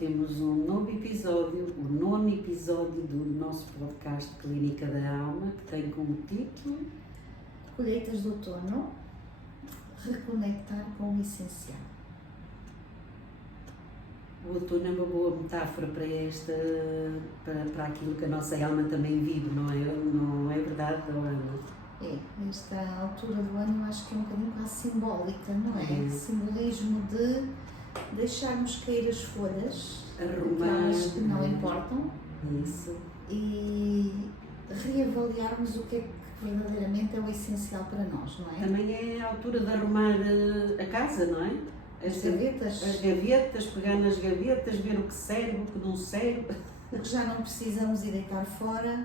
temos um novo episódio, o nono episódio do nosso podcast Clínica da Alma, que tem como título Colheitas do Outono, reconectar com o essencial. O outono é uma boa metáfora para aquilo que a nossa alma também vive, não é verdade, Ana? É, esta altura do ano eu acho que é um bocadinho quase simbólica, não é? Simbolismo de deixarmos cair as folhas, aquelas que não importam, isso, e reavaliarmos o que é que verdadeiramente é o essencial para nós, não é? Também é a altura de arrumar a casa, não é? As gavetas. As gavetas, pegar nas gavetas, ver o que serve, o que não serve. O que já não precisamos ir deitar fora.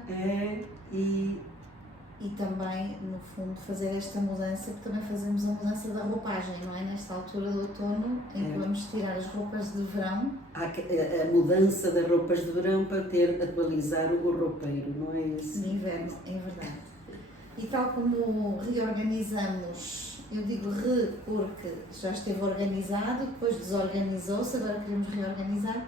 E também, no fundo, fazer esta mudança, porque também fazemos a mudança da roupagem, não é? Nesta altura do outono, em que vamos tirar as roupas de verão. Há a mudança das roupas de verão para atualizar o roupeiro, não é isso? De inverno, é verdade. E tal como reorganizamos, eu digo porque já esteve organizado, depois desorganizou-se, agora queremos reorganizar,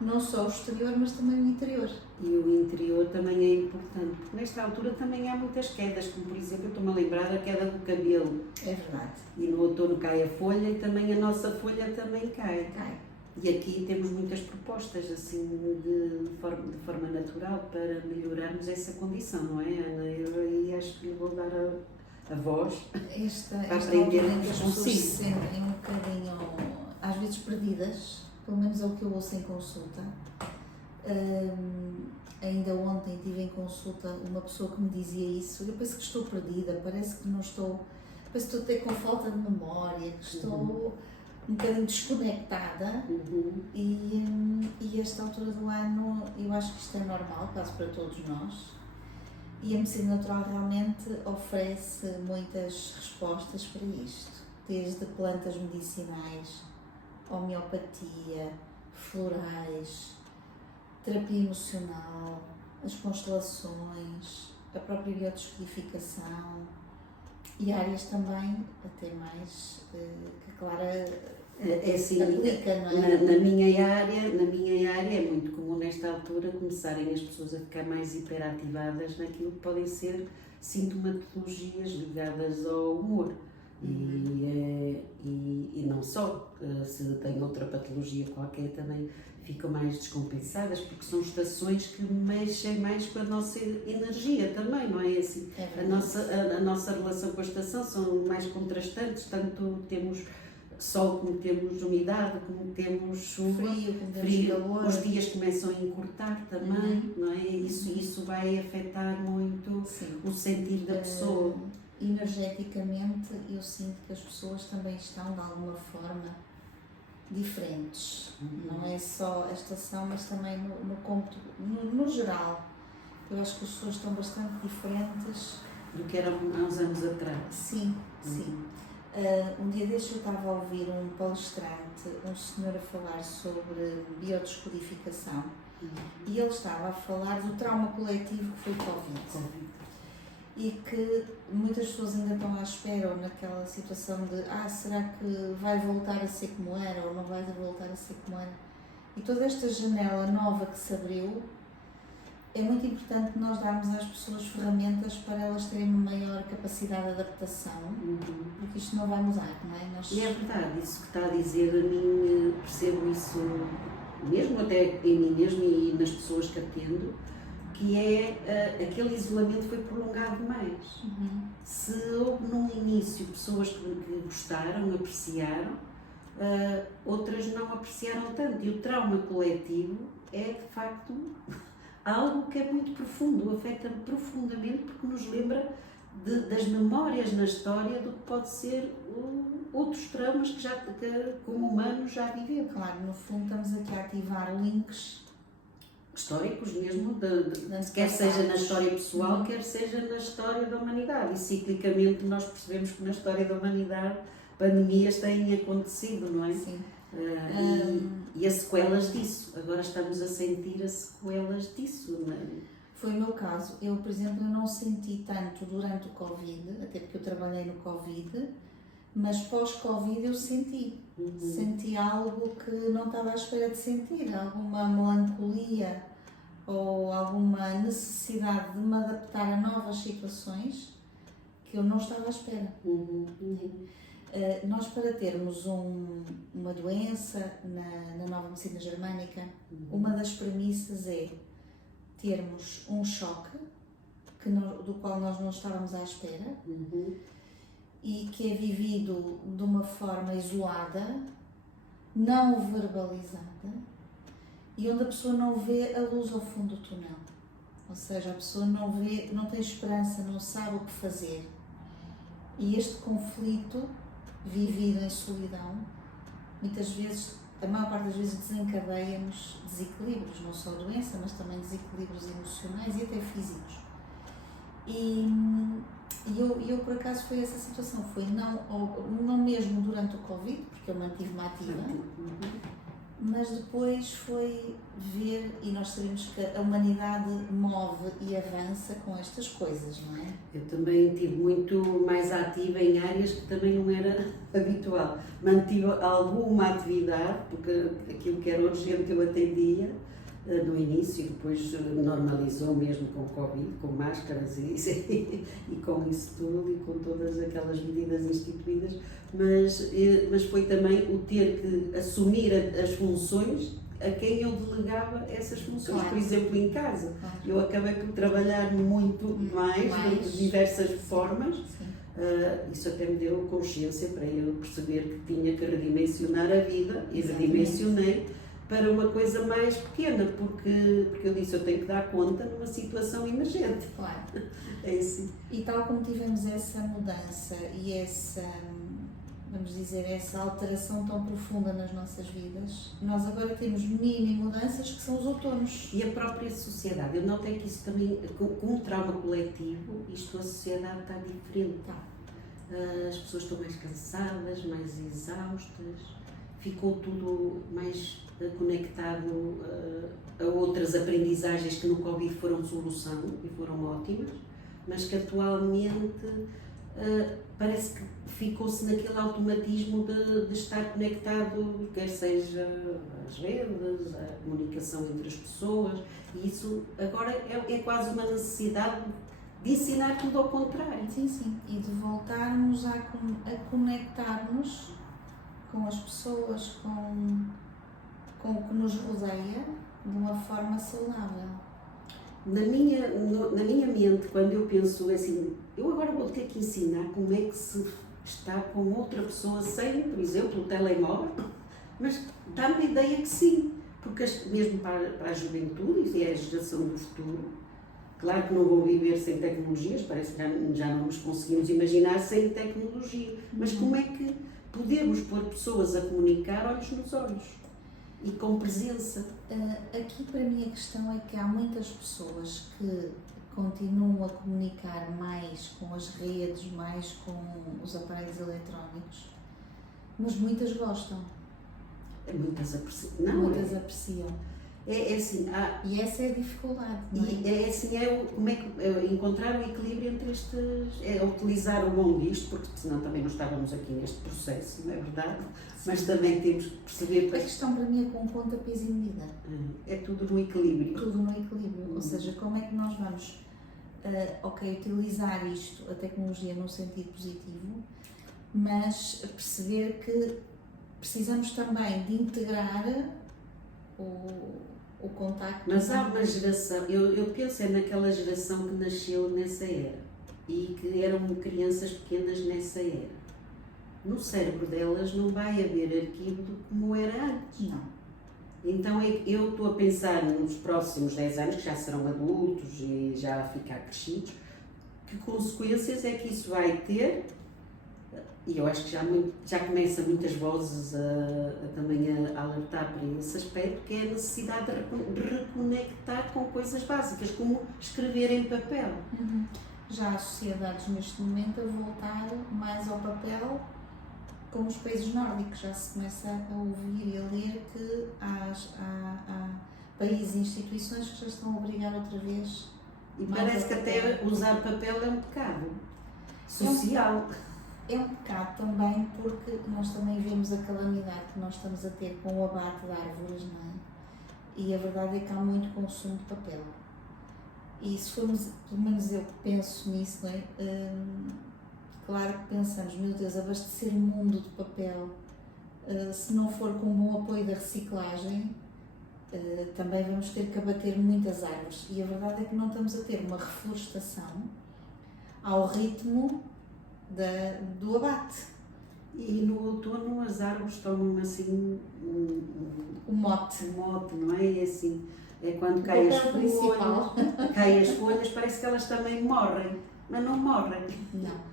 não só o exterior, mas também o interior. E o interior também é importante, porque nesta altura também há muitas quedas, como por exemplo, eu estou-me a lembrar da queda do cabelo. É verdade. E no outono cai a folha e também a nossa folha também cai. Cai. E aqui temos muitas propostas, assim, de forma natural para melhorarmos essa condição, não é, Ana? Eu acho que lhe vou dar a voz para aprendermos as pessoas se sentem um bocadinho, às vezes, perdidas, pelo menos é o que eu ouço em consulta. Ainda ontem tive em consulta uma pessoa que me dizia isso. Eu penso que estou perdida, parece que não estou, parece que estou até com falta de memória, que estou um bocadinho desconectada. E esta altura do ano eu acho que isto é normal, quase para todos nós. E a medicina natural realmente oferece muitas respostas para isto, desde plantas medicinais, homeopatia, florais, terapia emocional, as constelações, a própria biodescodificação e áreas também, até mais, que a Clara assim, aplica, não é? Na minha área é muito comum nesta altura começarem as pessoas a ficar mais hiperativadas naquilo que podem ser sintomatologias ligadas ao humor. E não só, se tem outra patologia qualquer também ficam mais descompensadas, porque são estações que mexem mais com a nossa energia também, não é assim? A nossa relação com a estação são mais contrastantes, tanto temos sol como temos umidade, como temos chuva, frio, os dias começam a encurtar também, não é? Isso vai afetar muito o sentir da pessoa. Energeticamente, eu sinto que as pessoas também estão, de alguma forma, diferentes. Não é só a estação, mas também no geral. Eu acho que as pessoas estão bastante diferentes do que eram há uns anos atrás. Sim. Um dia destes eu estava a ouvir um palestrante, um senhor a falar sobre biodescodificação, e ele estava a falar do trauma coletivo que foi o Covid. E que muitas pessoas ainda estão à espera, ou naquela situação de será que vai voltar a ser como era, ou não vai voltar a ser como era. E toda esta janela nova que se abriu, é muito importante nós darmos às pessoas ferramentas para elas terem uma maior capacidade de adaptação, porque isto não vai mudar, não é? E é verdade, isso que está a dizer, a mim percebo isso mesmo, até em mim mesmo e nas pessoas que atendo, que é aquele isolamento foi prolongado mais. Se houve num início pessoas que gostaram, apreciaram, outras não apreciaram tanto, e o trauma coletivo é de facto algo que é muito profundo, afeta-me profundamente porque nos lembra das memórias na história do que pode ser outros traumas que como humanos já vivemos. Claro, no fundo estamos aqui a ativar links históricos mesmo, quer seja na história pessoal, quer seja na história da humanidade. E ciclicamente nós percebemos que na história da humanidade pandemias têm acontecido, não é? Sim. E as sequelas disso. Agora estamos a sentir as sequelas disso, não é? Foi o meu caso. Eu, por exemplo, não senti tanto durante o Covid, até porque eu trabalhei no Covid, Mas pós-Covid eu senti algo que não estava à espera de sentir, alguma melancolia ou alguma necessidade de me adaptar a novas situações que eu não estava à espera. Nós, para termos uma doença na nova medicina germânica, uma das premissas é termos um choque do qual nós não estávamos à espera e que é vivido de uma forma isolada, não verbalizada e onde a pessoa não vê a luz ao fundo do túnel. Ou seja, a pessoa não tem esperança, não sabe o que fazer. E este conflito vivido em solidão, muitas vezes, a maior parte das vezes, desencadeia-nos desequilíbrios, não só doença, mas também desequilíbrios emocionais e até físicos. E eu por acaso, foi essa situação, foi não mesmo durante o Covid, porque eu mantive-me ativa, mas depois foi ver, e nós sabemos que a humanidade move e avança com estas coisas, não é? Eu também estive muito mais ativa em áreas que também não era habitual. Mantive alguma atividade, porque aquilo que era urgente eu atendia no início, e depois normalizou mesmo com o Covid, com máscaras e com isso tudo, e com todas aquelas medidas instituídas, mas foi também o ter que assumir as funções a quem eu delegava essas funções. Claro. Por exemplo, em casa, eu acabei por trabalhar muito mais de diversas formas. Isso até me deu consciência para eu perceber que tinha que redimensionar a vida, e redimensionei para uma coisa mais pequena, porque eu disse, eu tenho que dar conta numa situação emergente. Claro. É assim. E tal como tivemos essa mudança e essa, vamos dizer, essa alteração tão profunda nas nossas vidas, nós agora temos mini mudanças que são os outonos. E a própria sociedade, eu notei que isso também, com o trauma coletivo, a sociedade está diferente. As pessoas estão mais cansadas, mais exaustas, ficou tudo mais conectado a outras aprendizagens que no Covid foram solução e foram ótimas, mas que atualmente parece que ficou-se naquele automatismo de estar conectado, quer seja às redes, a comunicação entre as pessoas, e isso agora é quase uma necessidade de ensinar tudo ao contrário. Sim, e de voltarmos a conectar-nos com as pessoas, com o que nos rodeia, de uma forma saudável. Na minha mente, quando eu penso assim, eu agora vou ter que ensinar como é que se está com outra pessoa sem, por exemplo, o telemóvel, mas dá-me a ideia que sim, porque mesmo para a juventude, e é a geração do futuro, claro que não vão viver sem tecnologias, parece que já não nos conseguimos imaginar sem tecnologia, mas como é que podemos pôr pessoas a comunicar olhos nos olhos? E com presença. Aqui para mim a questão é que há muitas pessoas que continuam a comunicar mais com as redes, mais com os aparelhos eletrónicos, mas muitas gostam. Muitas apreciam. Muitas apreciam. É assim, e essa é a dificuldade, não é? E é assim, como é que encontrar o equilíbrio entre estes, utilizar o bom disto, porque senão também não estávamos aqui neste processo, não é verdade? Sim. Mas também temos que perceber... A questão para mim é com pontapés e medida. É tudo no equilíbrio. Tudo no equilíbrio, ou seja, como é que nós vamos, utilizar isto, a tecnologia num sentido positivo, mas perceber que precisamos também de integrar o contacto. Mas há uma geração, eu penso naquela geração que nasceu nessa era e que eram crianças pequenas nessa era. No cérebro delas não vai haver arquivo como era antes. Não. Então eu estou a pensar nos próximos 10 anos, que já serão adultos e já a ficar crescidos, que consequências é que isso vai ter. E eu acho que já começa muitas vozes também a alertar para esse aspecto, que é a necessidade de reconectar com coisas básicas, como escrever em papel. Já há sociedades neste momento a voltar mais ao papel, como os países nórdicos. Já se começa a ouvir e a ler que há países e instituições que já estão a obrigar outra vez. E parece que até usar papel é um pecado social. é um pecado também porque nós também vemos a calamidade que nós estamos a ter com o abate de árvores, não é? E a verdade é que há muito consumo de papel. E se formos, pelo menos eu penso nisso, não é? Claro que pensamos, meu Deus, abastecer o mundo de papel, se não for com um bom apoio da reciclagem, também vamos ter que abater muitas árvores. E a verdade é que não estamos a ter uma reflorestação ao ritmo do abate. E no outono as árvores tomam assim O mote, não é? E assim, é quando caem as folhas, caem as folhas, parece que elas também morrem, mas não morrem. Não.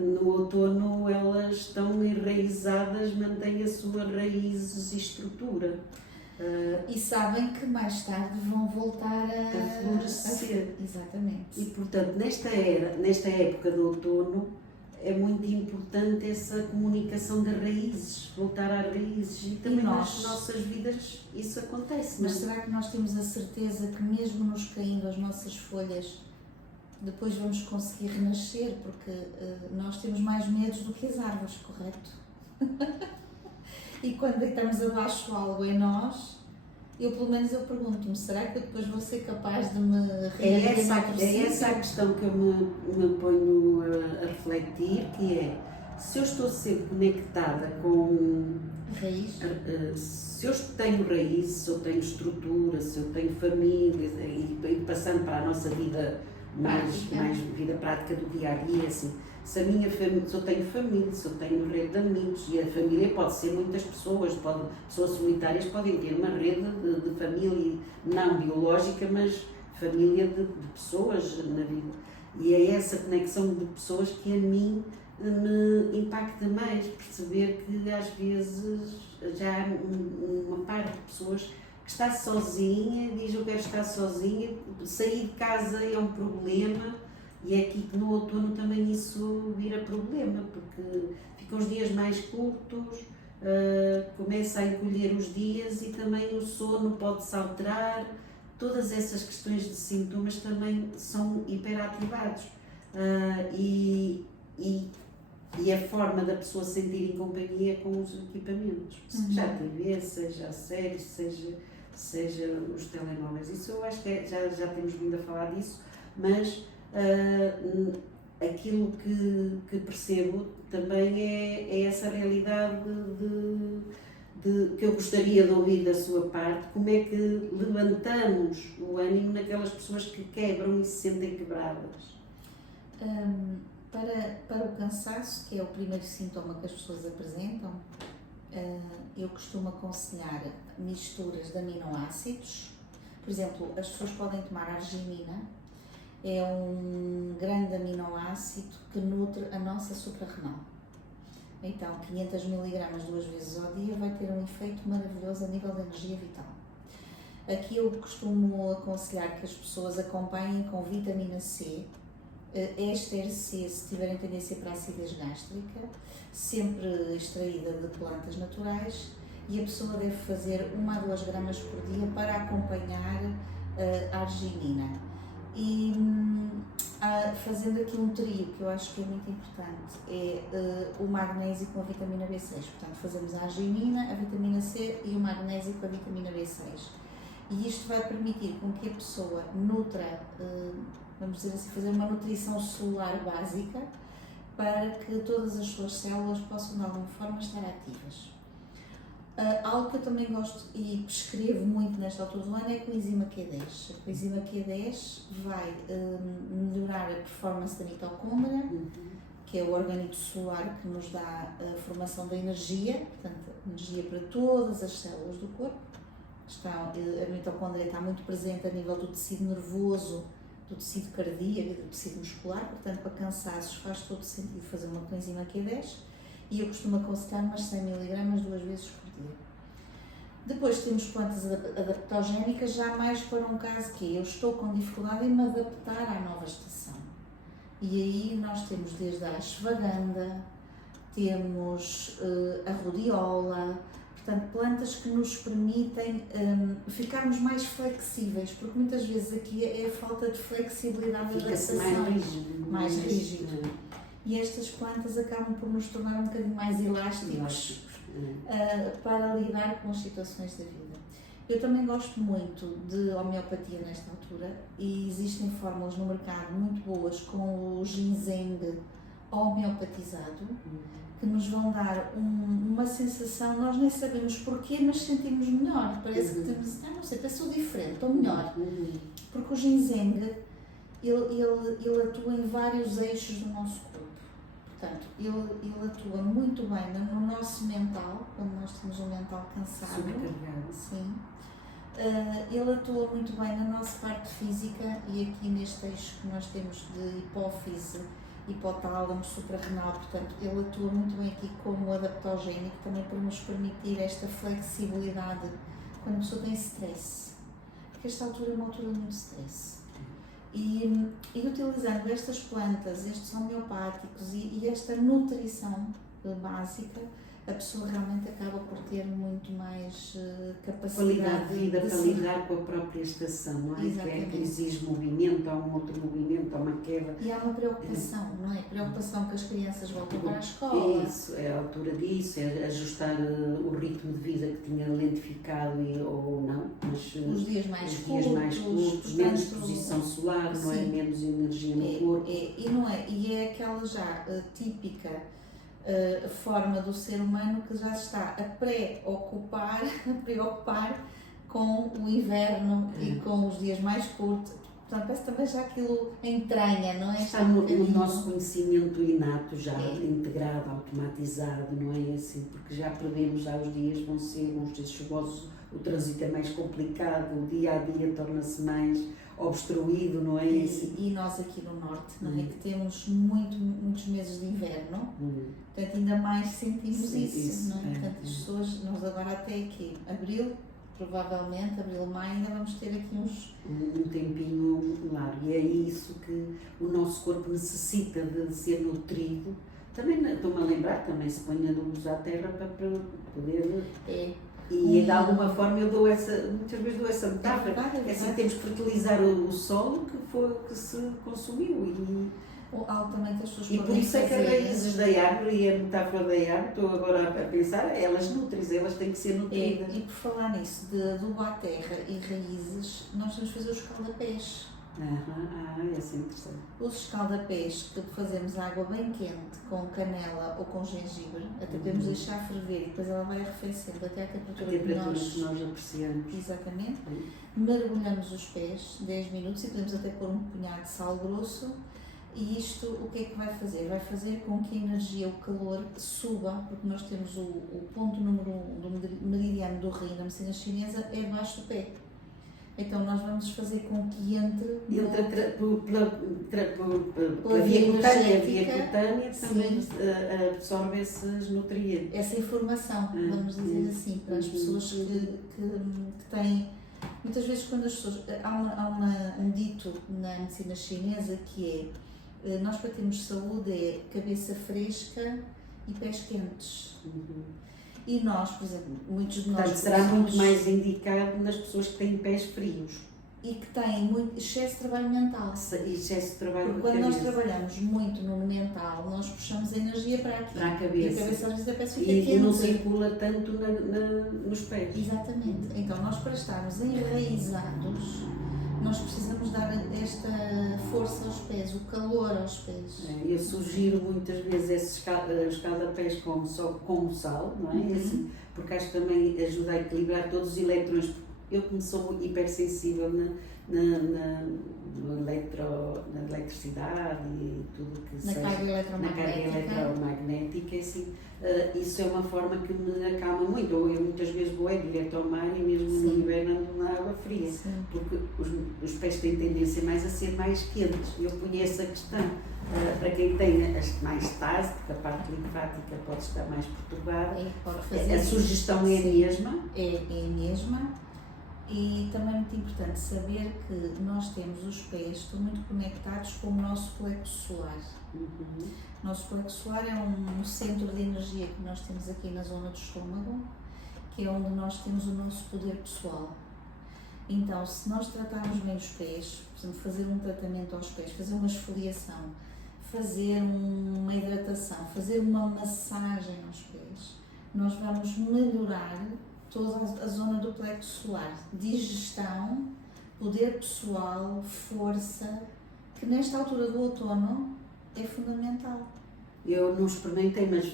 No outono elas estão enraizadas, mantêm as suas raízes e estrutura. E sabem que mais tarde vão voltar A florescer. Exatamente. E portanto, nesta época do outono, é muito importante essa comunicação das raízes, voltar às raízes. E também nas nossas vidas isso acontece. Mas será que nós temos a certeza que mesmo nos caindo as nossas folhas, depois vamos conseguir renascer? Porque nós temos mais medos do que as árvores, correto? E quando deitamos abaixo algo em nós, pelo menos eu pergunto-me, será que eu depois vou ser capaz de me reerguer? É essa a questão que eu me ponho a refletir, que é, se eu estou sempre conectada com raiz, se eu tenho raiz, se eu tenho estrutura, se eu tenho família, e passando para a nossa vida mais vida prática do dia a dia, assim, se eu tenho família, se eu tenho rede de amigos, e a família pode ser muitas pessoas, pessoas solitárias podem ter uma rede de família não biológica, mas família de pessoas na vida. E é essa conexão de pessoas que a mim me impacta mais, perceber que às vezes já há uma parte de pessoas que está sozinha, diz eu quero estar sozinha, sair de casa é um problema. E é aqui que no outono também isso vira problema, porque ficam os dias mais curtos, começa a encolher os dias e também o sono pode-se alterar. Todas essas questões de sintomas também são hiperativados. E a forma da pessoa sentir em companhia com os equipamentos, seja a TV, seja a série, seja os telemóveis. Isso eu acho que já temos vindo a falar disso, mas aquilo que percebo também é essa realidade que eu gostaria de ouvir da sua parte, como é que levantamos o ânimo naquelas pessoas que quebram e se sentem quebradas. Para o cansaço, que é o primeiro sintoma que as pessoas apresentam, eu costumo aconselhar misturas de aminoácidos. Por exemplo, as pessoas podem tomar arginina. É um grande aminoácido que nutre a nossa suprarrenal. Então, 500 mg 2 vezes ao dia vai ter um efeito maravilhoso a nível de energia vital. Aqui eu costumo aconselhar que as pessoas acompanhem com vitamina C, éster C se tiverem tendência para a acidez gástrica, sempre extraída de plantas naturais, e a pessoa deve fazer 1 a 2 gramas por dia para acompanhar a arginina. E fazendo aqui um trio que eu acho que é muito importante, é o magnésio com a vitamina B6. Portanto, fazemos a arginina, a vitamina C e o magnésio com a vitamina B6. E isto vai permitir com que a pessoa nutra, vamos dizer assim, fazer uma nutrição celular básica para que todas as suas células possam de alguma forma estar ativas. Algo que eu também gosto e prescrevo muito nesta altura do ano é a coenzima Q10. A coenzima Q10 vai melhorar a performance da mitocôndria, que é o organito celular que nos dá a formação da energia, portanto, energia para todas as células do corpo. A mitocôndria está muito presente a nível do tecido nervoso, do tecido cardíaco e do tecido muscular, portanto, para cansaços faz todo sentido fazer uma coenzima Q10. E eu costumo aconselhar umas 100 mg 2 vezes por dia. Depois temos plantas adaptogénicas, já mais para um caso que eu estou com dificuldade em me adaptar à nova estação. E aí nós temos desde a ashwagandha, temos a rhodiola, portanto plantas que nos permitem ficarmos mais flexíveis, porque muitas vezes aqui é a falta de flexibilidade da adaptação. Mais rígido. Mais rígido. e estas plantas acabam por nos tornar um bocadinho mais elásticos para lidar com as situações da vida. Eu também gosto muito de homeopatia nesta altura e existem fórmulas no mercado muito boas com o ginseng homeopatizado que nos vão dar uma sensação, nós nem sabemos porquê, mas sentimos melhor, parece que temos, não sei, parece diferente, ou melhor, porque o ginseng ele atua em vários eixos do nosso corpo. Portanto, ele atua muito bem no nosso mental, quando nós temos um mental cansado. Sim. Ele atua muito bem na nossa parte física e aqui neste eixo que nós temos de hipófise, hipotálamo, suprarrenal, portanto, ele atua muito bem aqui como adaptogénico, também para nos permitir esta flexibilidade quando a pessoa tem stress. Porque esta altura é uma altura de muito stress. E utilizando estas plantas, estes homeopáticos e esta nutrição básica, a pessoa realmente acaba por ter muito mais capacidade qualidade de vida para lidar com a própria estação, não é? Exatamente. Que exige movimento, há um outro movimento, há uma queda. E há uma preocupação, não é? Preocupação que as crianças voltem para a escola. Isso, é a altura disso, é ajustar o ritmo de vida que tinha lentificado ou não, mas os dias mais curtos, menos exposição solar, não é? Menos energia no corpo. E não é? E é aquela já típica forma do ser humano que já se está a preocupar com o inverno e com os dias mais curtos. Portanto, parece também já aquilo entranha, não é? Está no nosso conhecimento inato já integrado, automatizado, não é assim? Porque já prevemos, já os dias vão ser uns dias chuvosos, o trânsito é mais complicado, o dia a dia torna-se mais obstruído, não é? E nós aqui no Norte, não é? Que temos muitos meses de inverno, portanto ainda mais sentimos isso, não é? Portanto, as pessoas, nós agora até aqui, abril, provavelmente, abril, maio, ainda vamos ter aqui um tempinho largo, e é isso que o nosso corpo necessita de ser nutrido. Também estou-me a lembrar, também se põe adubos à terra para poder... E de alguma forma eu muitas vezes dou essa metáfora, assim, temos que fertilizar o solo que se consumiu altamente as pessoas e por isso é que as raízes da árvore e a metáfora da árvore, estou agora a pensar, elas nutrem, elas têm que ser nutridas. E por falar nisso, de adubo à terra e raízes, nós temos que fazer os escaldapés. Esse é interessante. Os escaldapés que fazemos água bem quente com canela ou com gengibre, até podemos deixar ferver e depois ela vai arrefecendo até à temperatura que nós apreciamos. Exatamente. Mergulhamos os pés 10 minutos e podemos até pôr um punhado de sal grosso. E isto o que é que vai fazer? Vai fazer com que a energia, o calor suba, porque nós temos o ponto número 1 do meridiano do rim na medicina chinesa é abaixo do pé. Então nós vamos fazer com que entre pela via cutânea também absorve esses nutrientes. Essa informação, vamos dizer assim, para as pessoas que têm... Muitas vezes quando as pessoas... Há um dito na medicina chinesa que é nós para termos saúde é cabeça fresca e pés quentes. E nós, por exemplo, muitos de nós... Portanto, será muito mais indicado nas pessoas que têm pés frios. E que têm muito excesso de trabalho mental. Excesso de trabalho. Porque quando nós trabalhamos muito no mental, nós puxamos a energia para aqui. Para a cabeça. E a cabeça às vezes a peça fica e não circula tanto nos pés. Exatamente. Então nós para estarmos enraizados, nós precisamos dar esta força aos pés, o calor aos pés. Eu sugiro muitas vezes esses escaldapés com sal, não é? Porque acho que também ajuda a equilibrar todos os eletrões. Eu como sou hipersensível na eletricidade e tudo que na carga eletromagnética, assim, isso é uma forma que me acalma muito. Eu muitas vezes vou direto ao mar e mesmo no inverno ando na água fria, porque os pés têm tendência mais a ser mais quentes. Eu conheço a questão para quem tem as mais tarde, porque a parte linfática pode estar mais perturbada. A sugestão é a mesma. É a mesma. E também é muito importante saber que nós temos os pés, estão muito conectados com o nosso plexo solar. O nosso plexo solar é um centro de energia que nós temos aqui na zona do estômago, que é onde nós temos o nosso poder pessoal. Então, se nós tratarmos bem os pés, por exemplo, fazer um tratamento aos pés, fazer uma esfoliação, fazer uma hidratação, fazer uma massagem aos pés, nós vamos melhorar toda a zona do plexo solar, digestão, poder pessoal, força, que nesta altura do outono é fundamental. Eu não experimentei, mas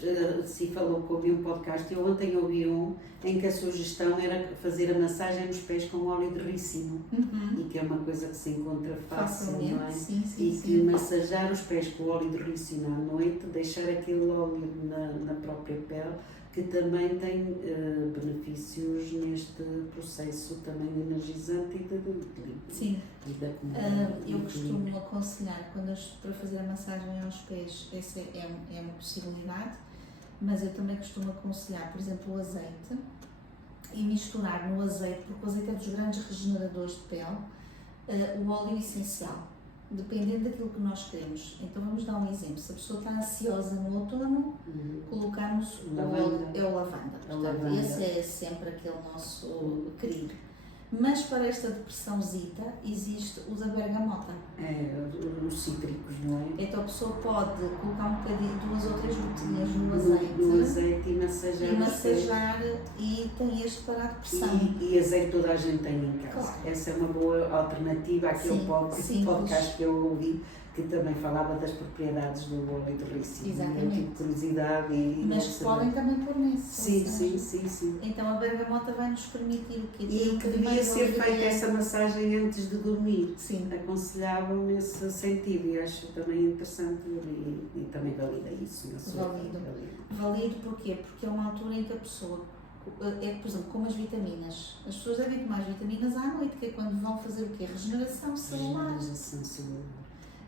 se falou que ouvi um podcast, eu ontem ouvi um em que a sugestão era fazer a massagem nos pés com óleo de ricino, e que é uma coisa que se encontra fácil, não é? Sim, E que massajar os pés com óleo de ricino à noite, deixar aquele óleo na própria pele, que também tem benefícios neste processo também energizante e de equilíbrio. Sim. E eu costumo aconselhar, para fazer a massagem aos pés, essa é uma possibilidade, mas eu também costumo aconselhar, por exemplo, o azeite, e misturar no azeite, porque o azeite é dos grandes regeneradores de pele, o óleo essencial, dependendo daquilo que nós queremos. Então vamos dar um exemplo: se a pessoa está ansiosa no outono, colocamos o lavanda. Portanto, esse é sempre aquele nosso querido. Mas para esta depressãozita existe o da bergamota. Os cítricos, não é? Então a pessoa pode colocar um bocadinho, 2 ou 3 gotinhas no azeite e massajar e tem este para a depressão. E azeite toda a gente tem em casa. Claro. Essa é uma boa alternativa àquele podcast que eu ouvi, que também falava das propriedades do óleo de ricino. Exatamente. Eu tive curiosidade mas que podem também pôr nesse. Sim. Então a bergamota vai nos permitir o quê? E que devia ser feita essa massagem antes de dormir. Sim. Aconselhavam nesse sentido, e acho também interessante e também valida isso. Valido porquê? Porque é uma altura em que a pessoa, por exemplo, como as vitaminas, as pessoas devem tomar as vitaminas à noite, que é quando vão fazer o quê? Regeneração celular.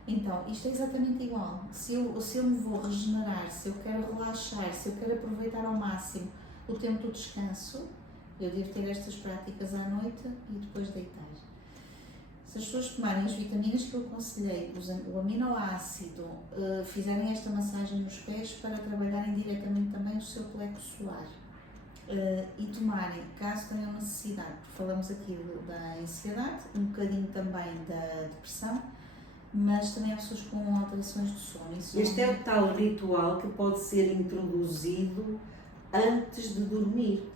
Então, isto é exatamente igual. Se eu me vou regenerar, se eu quero relaxar, se eu quero aproveitar ao máximo o tempo do descanso, eu devo ter estas práticas à noite e depois deitar. Se as pessoas tomarem as vitaminas que eu aconselhei, o aminoácido, fizerem esta massagem nos pés para trabalharem diretamente também o seu plexo solar, e tomarem, caso tenham necessidade, porque falamos aqui da ansiedade, um bocadinho também da depressão, mas também há pessoas com alterações de sono. Este é o tal ritual que pode ser introduzido antes de dormir,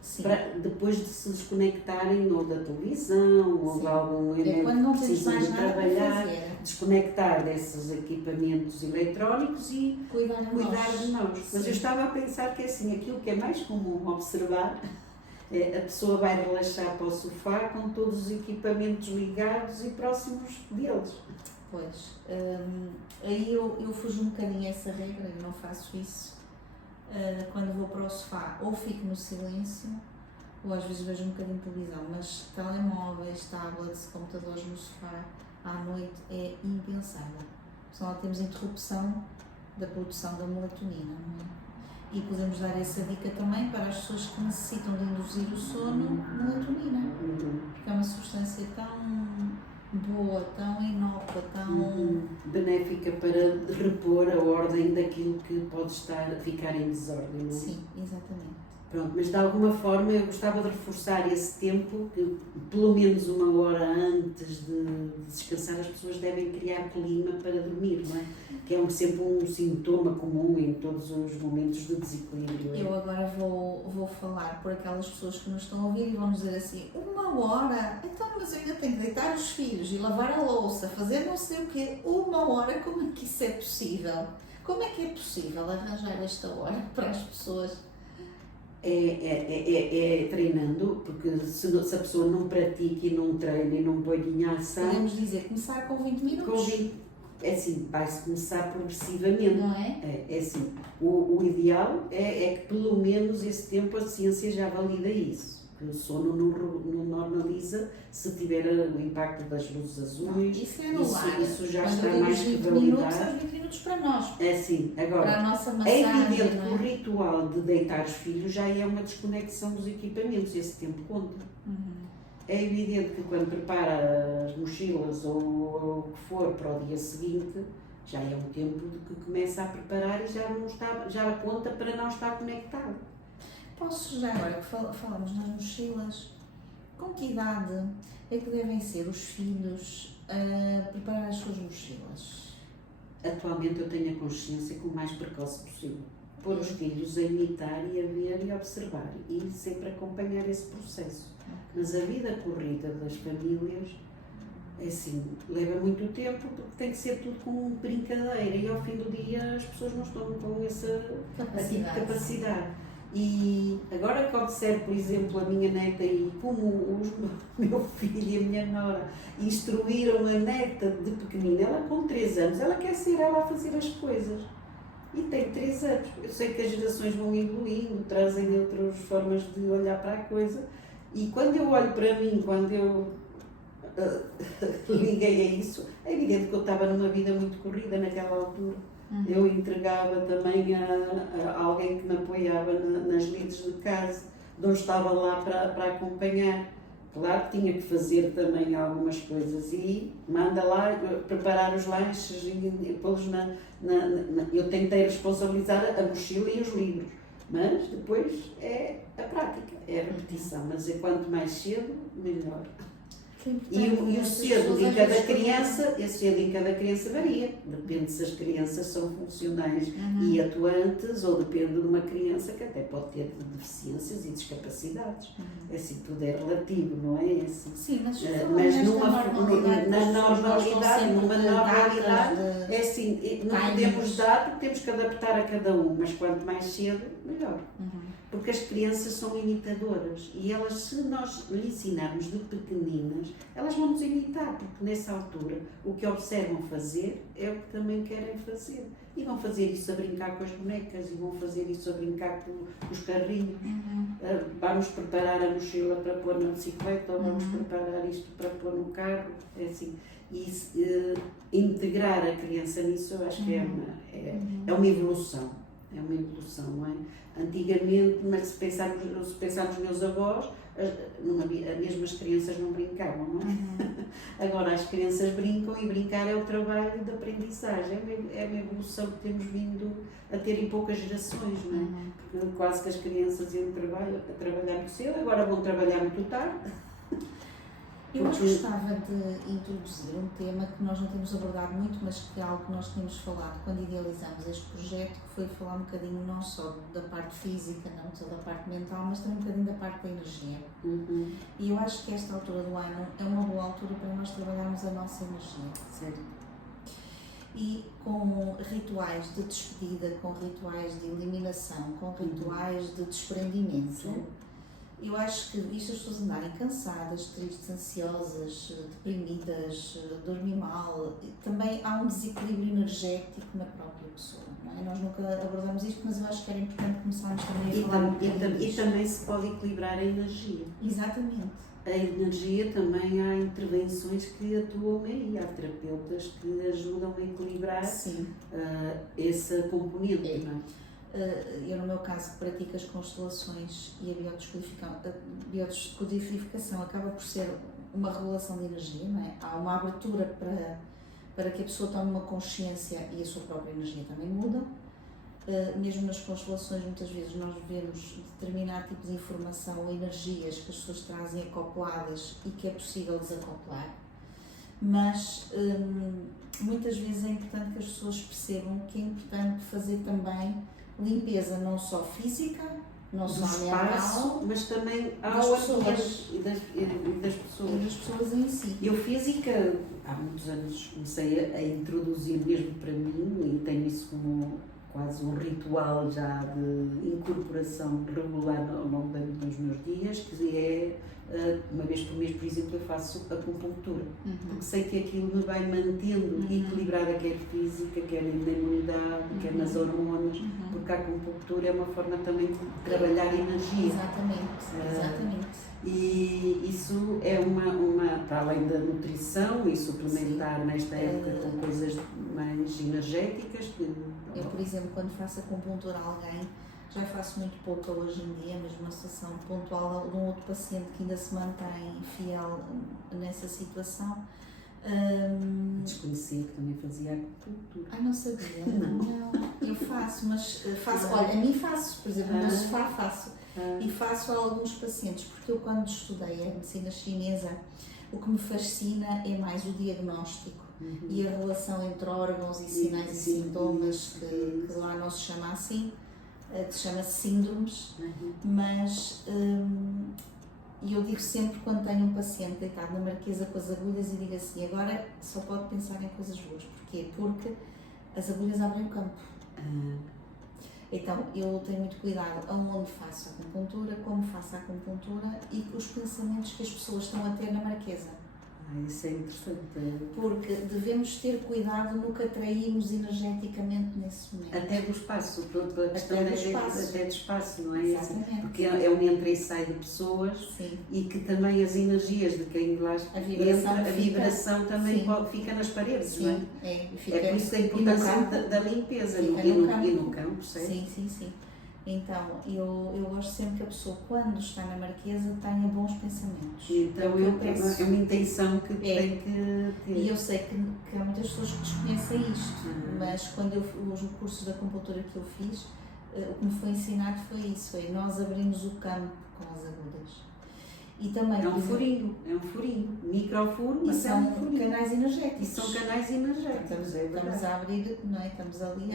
depois de se desconectarem ou da televisão ou de algum elemento que precisam de trabalhar, desconectar desses equipamentos eletrónicos e cuidar de nós. Mas eu estava a pensar que assim, aquilo que é mais comum observar é a pessoa vai relaxar para o sofá com todos os equipamentos ligados e próximos deles. Pois, aí eu fujo um bocadinho a essa regra, eu não faço isso. Quando vou para o sofá, ou fico no silêncio, ou às vezes vejo um bocadinho de televisão, mas telemóveis, tablets, computadores no sofá, à noite é impensável. Senão temos interrupção da produção da melatonina, não é? E podemos dar essa dica também para as pessoas que necessitam de induzir o sono, melatonina, porque é uma substância tão boa, tão inócua, tão benéfica para repor a ordem daquilo que pode ficar em desordem, não é? Sim, exatamente. Pronto, mas de alguma forma eu gostava de reforçar esse tempo, que pelo menos 1 hora antes de descansar as pessoas devem criar clima para dormir, não é? Que é sempre um sintoma comum em todos os momentos de desequilíbrio. Eu agora vou falar por aquelas pessoas que nos estão a ouvir e vão dizer assim: 1 hora? Então, mas eu ainda tenho que deitar os filhos e lavar a louça, fazer não sei o quê. 1 hora? Como é que isso é possível? Como é que é possível arranjar esta hora para as pessoas? É treinando, porque se a pessoa não pratica e não treina e não põe em ação... Podemos dizer, começar com 20 minutos. É assim, vai-se começar progressivamente. Não é? É assim, o ideal é que pelo menos esse tempo a ciência já valida isso. Que o sono não normaliza se tiver o impacto das luzes azuis. Isso é anular. Isso já está mais que validado. São 20 minutos para nós. É assim, agora, para a nossa massagem, é evidente que o ritual de deitar os filhos já é uma desconexão dos equipamentos, esse tempo conta. É evidente que quando prepara as mochilas ou o que for para o dia seguinte, já é um tempo de que começa a preparar e já conta para não estar conectado. Posso já agora que falamos nas mochilas, com que idade é que devem ser os filhos a preparar as suas mochilas? atualmente eu tenho a consciência que o mais precoce possível. Pôr os filhos a imitar e a ver e a observar e sempre acompanhar esse processo. Mas a vida corrida das famílias, é assim, leva muito tempo porque tem que ser tudo com brincadeira e ao fim do dia as pessoas não estão com essa capacidade. E agora que observo, por exemplo, a minha neta e como o meu filho e a minha nora instruíram a neta de pequenina, ela com 3 anos, ela quer ser ela a fazer as coisas. E tem 3 anos. Eu sei que as gerações vão evoluindo, trazem outras formas de olhar para a coisa. E quando eu olho para mim, quando eu liguei a isso, é evidente que eu estava numa vida muito corrida naquela altura. Eu entregava também a alguém que me apoiava nas lides de casa, não estava lá para acompanhar. Claro que tinha que fazer também algumas coisas e manda lá preparar os lanches e pô-los eu tentei responsabilizar a mochila e os livros, mas depois é a prática, é a repetição, mas quanto mais cedo, melhor. E o cedo em cada criança, esse cedo em cada criança varia. Depende se as crianças são funcionais e atuantes ou depende de uma criança que até pode ter deficiências e discapacidades. É assim, tudo é relativo, não é? Assim. Sim, mas na normalidade, numa normalidade, é assim, não podemos dar porque temos que adaptar a cada um, mas quanto mais cedo, melhor. Porque as crianças são imitadoras e elas, se nós lhe ensinarmos de pequeninas, elas vão nos imitar, porque nessa altura o que observam fazer é o que também querem fazer. E vão fazer isso a brincar com as bonecas, e vão fazer isso a brincar com os carrinhos. Vamos preparar a mochila para pôr na bicicleta, ou vamos preparar isto para pôr no carro, é assim. E integrar a criança nisso, eu acho que é uma evolução. É uma evolução, não é? Antigamente, mas se pensarmos nos meus avós, mesmo as crianças não brincavam, não é? Agora as crianças brincam e brincar é o trabalho de aprendizagem, é uma evolução que temos vindo a ter em poucas gerações, não é? Porque quase que as crianças iam trabalhar muito cedo, agora vão trabalhar muito tarde. Eu gostava de introduzir um tema que nós não temos abordado muito, mas que é algo que nós tínhamos falado quando idealizamos este projeto, que foi falar um bocadinho não só da parte física, não só da parte mental, mas também um bocadinho da parte da energia. E eu acho que esta altura do ano é uma boa altura para nós trabalharmos a nossa energia. Certo. E com rituais de despedida, com rituais de eliminação, com rituais de desprendimento. Eu acho que isto as pessoas andarem cansadas, tristes, ansiosas, deprimidas, dormir mal, também há um desequilíbrio energético na própria pessoa, não é? Nós nunca abordamos isto, mas eu acho que era importante começarmos também a falar e também se pode equilibrar a energia. Exatamente. A energia também há intervenções que atuam aí, há terapeutas que ajudam a equilibrar essa componente, não é? Eu, no meu caso, que pratico as constelações e a biodescodificação acaba por ser uma regulação de energia, não é? Há uma abertura para que a pessoa tome uma consciência e a sua própria energia também muda. Mesmo nas constelações, muitas vezes nós vemos determinado tipo de informação ou energias que as pessoas trazem acopladas e que é possível desacoplar. Mas muitas vezes é importante que as pessoas percebam que é importante fazer também limpeza não só física, não só mental, mas também das pessoas. das pessoas. E das pessoas em si. Eu física, há muitos anos comecei a introduzir mesmo para mim e tenho isso como quase um ritual já de incorporação regular ao longo dos meus dias, que é, uma vez por mês, por exemplo, eu faço acupuntura, porque sei que aquilo me vai mantendo equilibrada, quer física, quer na imunidade, quer nas hormonas, porque a acupuntura é uma forma também de trabalhar a energia. Exatamente. E isso é uma para além da nutrição e suplementar nesta época com coisas mais energéticas. Eu, por exemplo, quando faço acupuntura a alguém, já faço muito pouco hoje em dia, mas uma situação pontual de um outro paciente que ainda se mantém fiel nessa situação. Desconhecia que também fazia acupuntura. Não sabia. Não, eu faço, mas faço, olha, a mim faço, por exemplo, no sofá faço. E faço a alguns pacientes, porque eu quando estudei a medicina chinesa, o que me fascina é mais o diagnóstico e a relação entre órgãos e sinais e sintomas, que lá não se chama assim, que se chama síndromes, mas eu digo sempre quando tenho um paciente deitado na marquesa com as agulhas e digo assim, agora só pode pensar em coisas boas. Porquê? Porque as agulhas abrem o campo. Então, eu tenho muito cuidado aonde faço a acupuntura, como faço a acupuntura e com os pensamentos que as pessoas estão a ter na marquesa. Isso é interessante. Porque devemos ter cuidado no que atraímos energeticamente nesse momento. Até do espaço, toda a questão Até do espaço, não é? Exatamente. Porque é um entra e sai de pessoas. Sim. E que também as energias de quem lá entra, a vibração também fica nas paredes, sim, não é? É Por isso a importância da limpeza e no campo, certo? Sim. Então, eu gosto sempre que a pessoa, quando está na marquesa, tenha bons pensamentos. Então, é uma intenção que tem que ter. E eu sei que há muitas pessoas que desconhecem isto, mas quando o curso de acupuntura que eu fiz, o que me foi ensinado foi isso, foi nós abrimos o campo com as agulhas. E também, é um furinho, microfuro, mas são canais energéticos. E são canais energéticos, estamos a abrir, não é? Estamos ali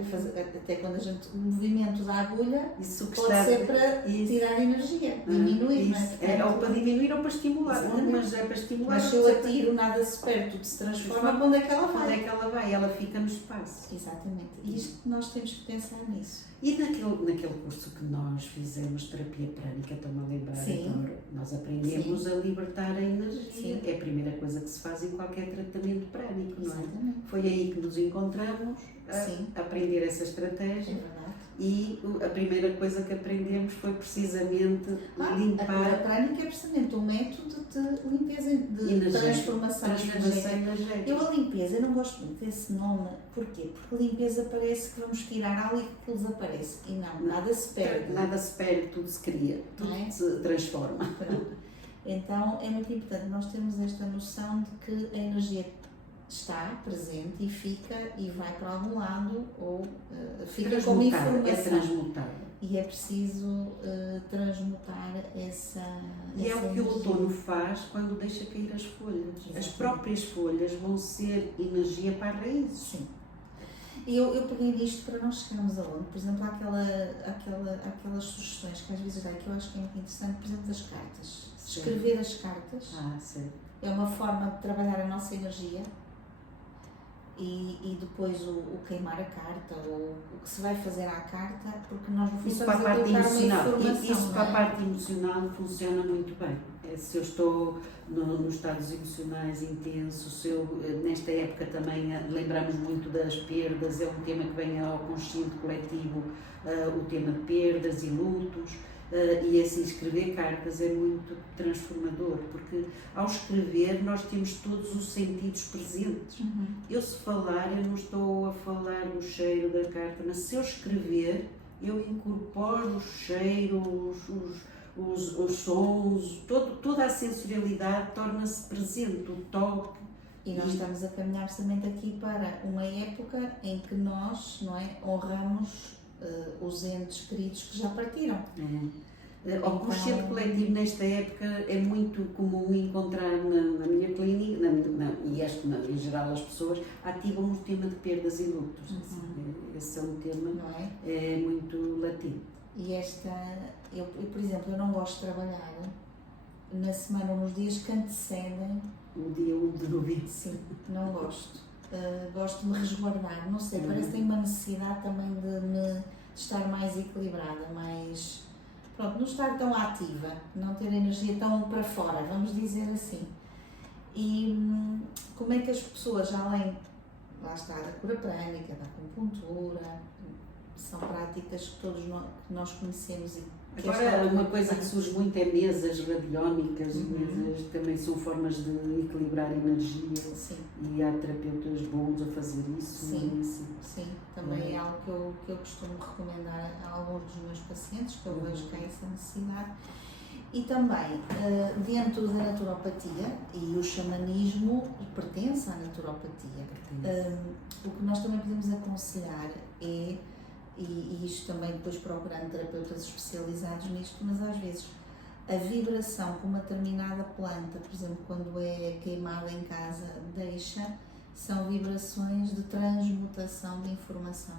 a fazer, até quando o movimento da agulha isso que pode ser para tirar energia, diminuir, não é? Portanto, ou para diminuir ou para estimular, mas é para estimular. Mas se eu atiro, nada se perde, tudo se transforma, onde é que ela vai? Onde é que ela vai? Ela fica no espaço. Exatamente, e isto nós temos que pensar nisso. E naquele curso que nós fizemos, terapia prânica, estou-me a lembrar agora, nós aprendemos a libertar a energia. Sim. É a primeira coisa que se faz em qualquer tratamento prânico, não é? Exatamente. Foi aí que nos encontramos a aprender essa estratégia. É verdade. E a primeira coisa que aprendemos foi precisamente limpar. A prânica é precisamente um método de limpeza, de transformação energética. Eu a limpeza, eu não gosto muito desse nome. Porquê? Porque limpeza parece que vamos tirar algo e que desaparece. E não, nada se perde. Nada se perde, tudo se cria, tudo se transforma. Pronto. Então é muito importante nós termos esta noção de que a energia está presente e fica e vai para algum lado ou fica como informação. É transmutável. E é preciso transmutar essa E é o que o outono faz quando deixa cair as folhas. Exatamente. As próprias folhas vão ser energia para a raiz. Sim. Eu peguei nisto para nós chegarmos aonde? Por exemplo, aquelas sugestões que às vezes dá, que eu acho que é muito interessante, por exemplo, das cartas. Sim. Escrever as cartas é uma forma de trabalhar a nossa energia. E depois o queimar a carta ou o que se vai fazer à carta, porque nós no fundo estamos a colocar uma informação. Isso para a é? parte emocional funciona muito bem. Se eu estou nos estados emocionais intensos, se eu, nesta época também lembramos muito das perdas, é um tema que vem ao consciente coletivo, o tema de perdas e lutos. E assim, escrever cartas é muito transformador, porque ao escrever nós temos todos os sentidos presentes. Eu se falar, eu não estou a falar o cheiro da carta, mas se eu escrever, eu incorporo os cheiros, os sons, toda a sensorialidade torna-se presente, o toque. E nós estamos a caminhar precisamente aqui para uma época em que nós, não é, honramos os entes queridos que já partiram. O consciente coletivo nesta época é muito comum encontrar na minha clínica, e acho que em geral as pessoas ativam o tema de perdas e lutos. Esse é um tema muito latente. E eu, por exemplo, eu não gosto de trabalhar na semana ou nos dias que antecedem o dia 1 de novembro. Sim, não gosto. Gosto de me resguardar, não sei, parece que tenho uma necessidade também de estar mais equilibrada, mais, pronto, não estar tão ativa, não ter energia tão para fora, vamos dizer assim. E como é que as pessoas, além, lá está, da cura prânica, da acupuntura, são práticas que todos nós conhecemos e agora, uma coisa que surge muito é mesas radiónicas, mesas também são formas de equilibrar a energia. Sim. E há terapeutas bons a fazer isso. Sim, também é algo que eu costumo recomendar a alguns dos meus pacientes, que eu vejo que há essa necessidade. E também, dentro da naturopatia, e o xamanismo pertence à naturopatia, o que nós também podemos aconselhar é, e isto também depois procurando terapeutas especializados nisto, mas às vezes a vibração com uma determinada planta, por exemplo, quando é queimada em casa, deixa são vibrações de transmutação de informação.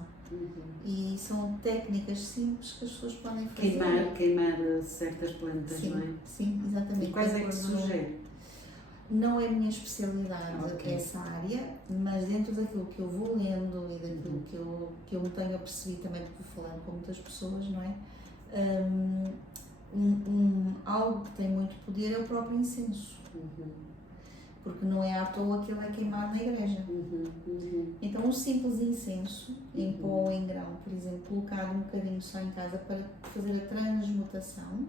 E são técnicas simples que as pessoas podem fazer. Queimar certas plantas, sim, não é? Sim, exatamente. E quais é que sugere? Não é a minha especialidade essa área, mas dentro daquilo que eu vou lendo e daquilo que eu me tenho a perceber também, porque vou falando com muitas pessoas, não é? Algo que tem muito poder é o próprio incenso. Porque não é à toa que ele é queimado na igreja. Então um simples incenso, em pó ou em grão, por exemplo, colocado um bocadinho só em casa para fazer a transmutação,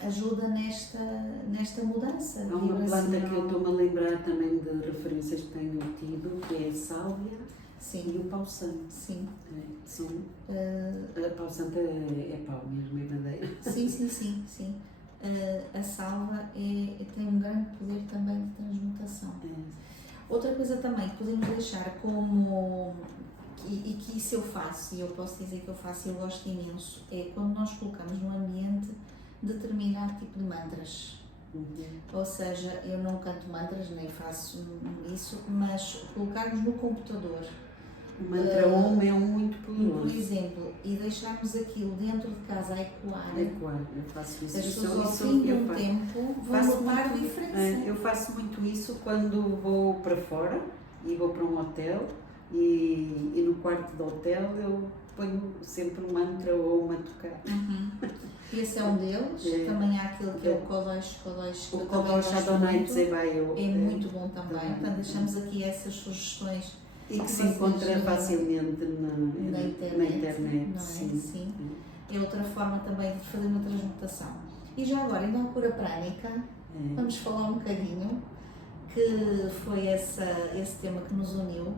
ajuda nesta mudança. Há uma planta que eu estou-me a lembrar também de referências que tenho tido, que é a sálvia. Sim. E o pau santo. Sim. A pau santo é pau mesmo, é madeira. Sim. A salva tem um grande poder também de transmutação. Outra coisa também que podemos deixar como, e que isso eu faço, e eu posso dizer que eu faço e eu gosto imenso, é quando nós colocamos no ambiente determinado tipo de mantras. Ou seja, eu não canto mantras, nem faço isso, mas colocarmos no computador. O mantra Om é muito poderoso. Por exemplo, e deixarmos aquilo dentro de casa a ecoar. Eu faço isso. As pessoas ao fim de um tempo vão notar a diferença. Eu faço muito isso quando vou para fora e vou para um hotel e no quarto do hotel eu ponho sempre um mantra Om a tocar. Esse é um deles, também há aquele que é o Kodosh. O Kodosh Adonai Tzebaoth. É muito bom também, portanto deixamos aqui essas sugestões. E que se encontra facilmente na internet. Não é? Sim. É outra forma também de fazer uma transmutação. E já agora, ainda a cura prânica, vamos falar um bocadinho, que foi esse tema que nos uniu.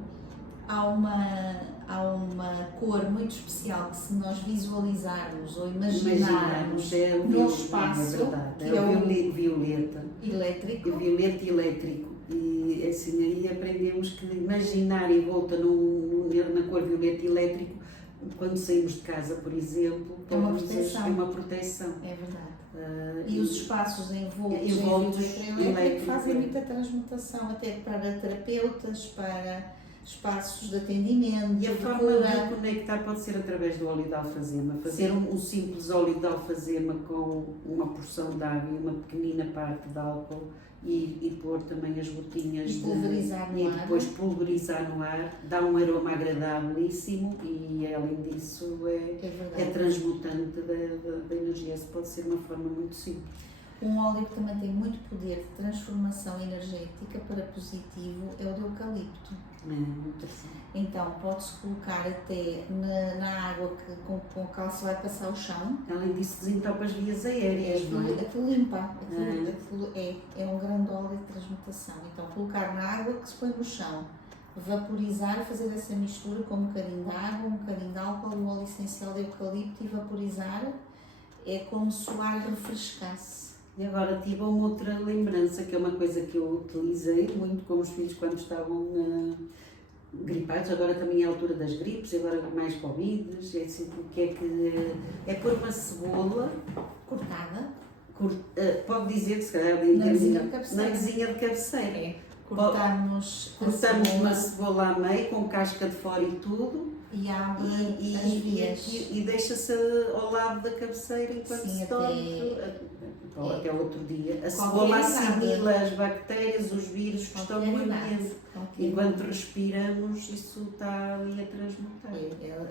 Há uma cor muito especial que, se nós visualizarmos ou imaginarmos no espaço, que é o violeta. Elétrico. O violeta elétrico. E assim aí aprendemos que imaginar em volta na cor violeta elétrico, quando saímos de casa, por exemplo, é uma proteção. É uma proteção. É verdade. E os espaços envoltos em violeta elétrico fazem muita transmutação, até para terapeutas, para espaços de atendimento. E a forma de conectar pode ser através do óleo de alfazema. Fazer um simples óleo de alfazema com uma porção de água e uma pequenina parte de álcool e pôr também as gotinhas e pulverizar e depois pulverizar no ar, dá um aroma agradabilíssimo e além disso é transmutante da energia. Isso pode ser uma forma muito simples. Um óleo que também tem muito poder de transformação energética para positivo é o de eucalipto. Interessante. Então, pode-se colocar até na água com a qual se vai passar o chão. Além disso, desentopa as vias aéreas, não é? Aquilo limpa. Aquilo é um grande óleo de transmutação. Então, colocar na água que se põe no chão, vaporizar, fazer essa mistura com um bocadinho de água, um bocadinho de álcool, o óleo essencial de eucalipto e vaporizar, é como se o ar refrescasse. E agora tive uma outra lembrança, que é uma coisa que eu utilizei muito com os filhos quando estavam gripados. Agora também é a altura das gripes, agora mais Covid, é assim, é pôr uma cebola cortada, pode dizer que se calhar na mesinha de cabeceira. Cortamos uma cebola a meio, com casca de fora e tudo. E abre as vias. E deixa-se ao lado da cabeceira enquanto se dorme. Até outro dia. A cebola assimila as bactérias, os vírus que estão no ambiente. Enquanto respiramos, isso está ali a transmutar.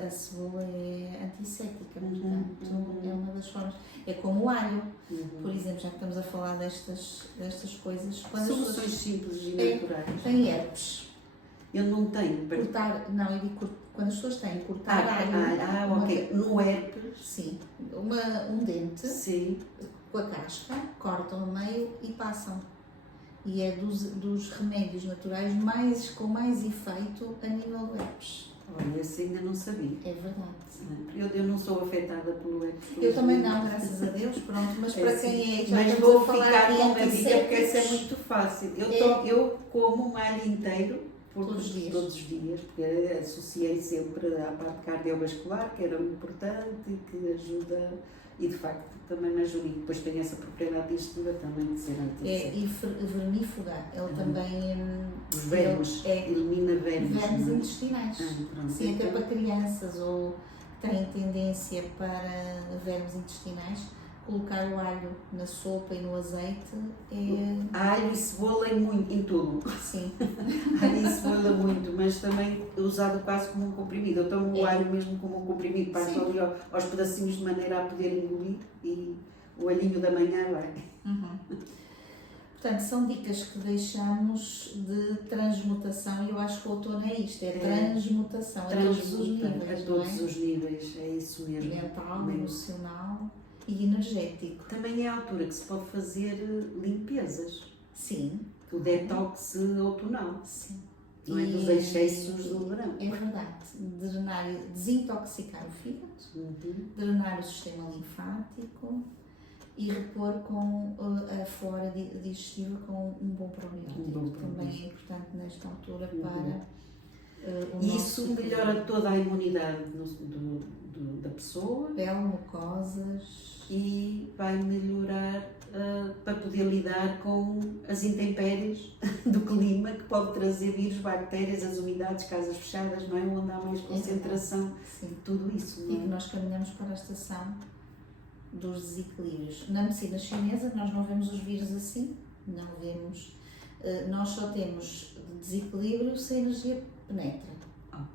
A cebola é antisséptica, portanto, é uma das formas. É como o alho, por exemplo, já que estamos a falar destas coisas. Soluções simples e naturais. Tem herpes. Eu não tenho. Quando as pessoas têm cortar alho. Ok. No herpes. Sim. Um dente. Sim. Com a casca, cortam no meio e passam. E é dos remédios naturais com mais efeito a nível do herpes. Olha, esse ainda não sabia. É verdade. Eu não sou afetada pelo herpes. Eu também não, graças a Deus, pronto, mas para quem é já mas vou ficar com a dica porque essa é muito fácil. Eu como um alho inteiro todos os dias, porque associei sempre à parte cardiovascular, que era importante e que ajuda. E de facto também me ajuda. E depois tem essa propriedade digestiva também de ser E antisséptico. vermífuga, ele também Os vermes, elimina vermes. vermes não é? intestinais. Pronto, Sim, até então, para crianças ou que têm tendência para vermes intestinais, colocar o alho na sopa e no azeite é. alho e cebola em tudo. Sim, Alho e cebola muito, mas também usado quase como um comprimido. Eu tomo o alho mesmo como um comprimido, passo Sim. ali aos pedacinhos de maneira a poder engolir e o alhinho da manhã vai. Portanto, são dicas que deixamos de transmutação e eu acho que o outono é isto, é transmutação a todos os níveis, a não todos é? os níveis, é isso mesmo. Mental, Mesmo. emocional e energético. Também é a altura que se pode fazer limpezas, Sim, o detox outonal, sim. não é dos excessos do verão. É verdade. Desintoxicar o fígado, Uhum. drenar o sistema linfático e repor com a flora digestiva com um bom probiótico. Um bom Também probiótico. é importante nesta altura Uhum. para o E nosso isso ciclo. melhora toda a imunidade da pessoa Pele, mucosas. e vai melhorar para poder lidar com as intempéries do clima que pode trazer vírus, bactérias, as umidades, casas fechadas, não é? Onde há mais concentração, Sim. tudo isso, E não que é? nós caminhamos para a estação dos desequilíbrios. Na medicina chinesa nós não vemos os vírus assim, não vemos, nós só temos desequilíbrio se a energia penetra.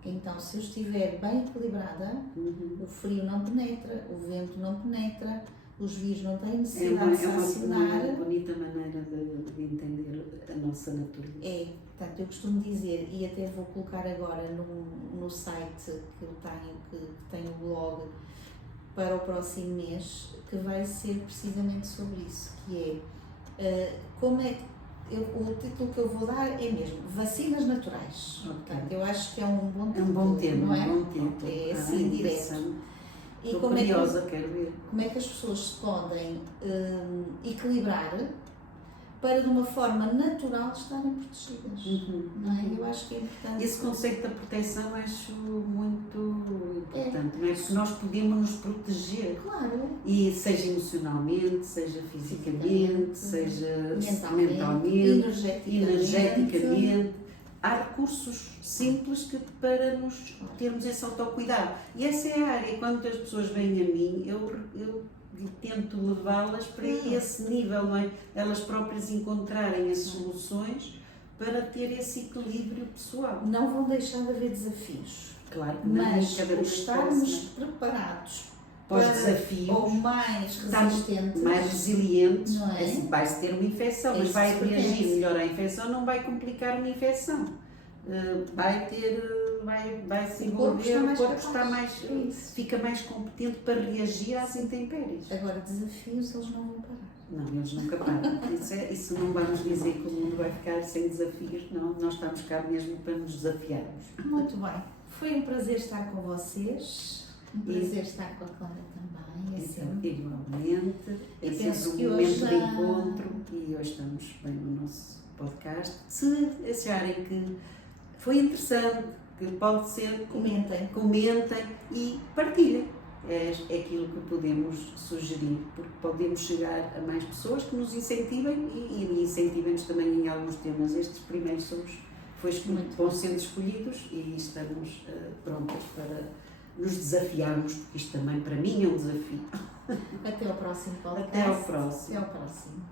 Então, se eu estiver bem equilibrada, Uhum. o frio não penetra, o vento não penetra, os vírus não têm É necessidade de se uma acionar. bonita maneira de entender a nossa natureza. Portanto, eu costumo dizer, e até vou colocar agora no site que eu tenho, que tem o blog, para o próximo mês, que vai ser precisamente sobre isso, que é como é que o título que eu vou dar é mesmo Vacinas Naturais. Ok. Portanto, eu acho que é um bom É título, um bom tema, não é? um bom tema. É assim, direto. Interessante. E Estou como curiosa, quero ver. como é que as pessoas se podem equilibrar para de uma forma natural estarem protegidas, Uhum. não é? Eu acho que é importante. Esse conceito da proteção acho muito importante, não é? Porque nós podemos nos proteger, Claro, e seja emocionalmente, seja fisicamente, seja mentalmente, energeticamente. Há recursos simples para nos termos esse autocuidado. E essa é a área, quando as pessoas vêm a mim, eu tento levá-las para esse nível, não é? Elas próprias encontrarem as soluções para ter esse equilíbrio pessoal. Não vão deixar de haver desafios, Claro que não, mas cada por vez estarmos parece, preparados para os ou desafios, mais estarmos resistentes, mais resilientes, Não é? assim, vai-se ter uma infecção, É mas isso vai que reagir acontece. melhor à infecção, não vai complicar uma infecção. Vai se O corpo envolver, está o mais corpo capaz. está mais, É isso. fica mais competente para reagir às intempéries. Agora, desafios eles não vão parar. Não, eles nunca param. Isso não vamos dizer que o mundo vai ficar sem desafios, não. Nós estamos cá mesmo para nos desafiarmos. Muito bem. Foi um prazer estar com vocês. Um prazer estar com a Clara também. É Então, sempre. igualmente, é penso sempre que um momento hoje de encontro e hoje estamos bem no nosso podcast. Se acharem que foi interessante, que pode ser, comentem e partilhem. É aquilo que podemos sugerir, porque podemos chegar a mais pessoas que nos incentivem e incentivem-nos também em alguns temas. Estes primeiros vão sendo escolhidos e estamos prontas para nos desafiarmos, porque isto também para mim é um desafio. Até ao próximo podcast. Até ao próximo. Até ao próximo.